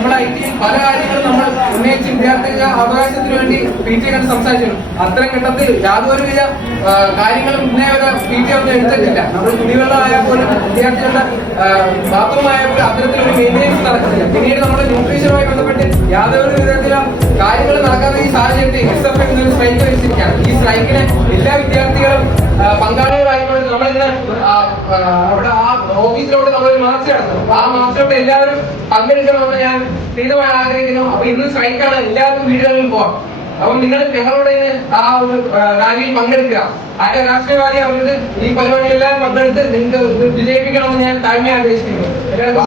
നമ്മുടെ ഐടിയിൽ പല കാര്യങ്ങളും നമ്മൾ ഉന്നയിച്ച് വിദ്യാർത്ഥികളുടെ അവകാശത്തിന് വേണ്ടി PT കണ്ട് സംസാരിച്ചു. അത്തരം ഘട്ടത്തിൽ യാതൊരുവിധ കാര്യങ്ങളും ഇന്നേവരെ PT ഒന്നും എടുത്തിട്ടില്ല. നമ്മൾ കുടിവെള്ളമായാൽ പോലും വിദ്യാർത്ഥികളുടെ ബാത്റൂമായാൽ പോലും അത്തരത്തിലൊരു മെയിൻ്റെനൻസ് നടക്കുന്നില്ല. പിന്നീട് നമ്മുടെ ന്യൂട്രീഷനുമായി ബന്ധപ്പെട്ട് യാതൊരു വിധത്തിലുള്ള കാര്യങ്ങൾ നടക്കാത്ത ഈ സാഹചര്യത്തിൽ SFI എന്നൊരു സ്ട്രൈക്ക് വെച്ചിരിക്കുകയാണ്. ഈ സ്ട്രൈക്കിന് എല്ലാ വിദ്യാർത്ഥികളും പങ്കാളികളായിക്കൊണ്ട് നമ്മളിന്ന് അവിടെ ആ ഓഫീസിലോട്ട് നമ്മളൊരു മാർച്ച് നടത്തും. ആ മാർച്ചിലോട്ട് എല്ലാവരും പങ്കെടുക്കണമെന്ന് ഞാൻ തീരുമാനം ആഗ്രഹിക്കുന്നു. അപ്പൊ ഇന്ന് സ്ട്രൈക്കാണ്, എല്ലാവർക്കും വീടുകളിൽ പോകാം. അപ്പം നിങ്ങൾ ഞങ്ങളോട് ആ ഒരു റാലിയിൽ പങ്കെടുക്കുക. ആരുടെ രാഷ്ട്രീയവാദി അവർക്ക് ഈ പരിപാടികളെല്ലാം പങ്കെടുത്ത് നിങ്ങൾക്ക് വിജയിപ്പിക്കണമെന്ന് ഞാൻ താഴ്മ ആഗ്രഹിക്കുന്നു.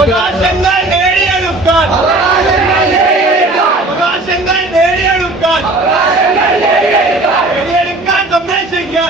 അവകാശങ്ങൾ നേടിയെടുക്കാൻ സംരക്ഷിക്കാൻ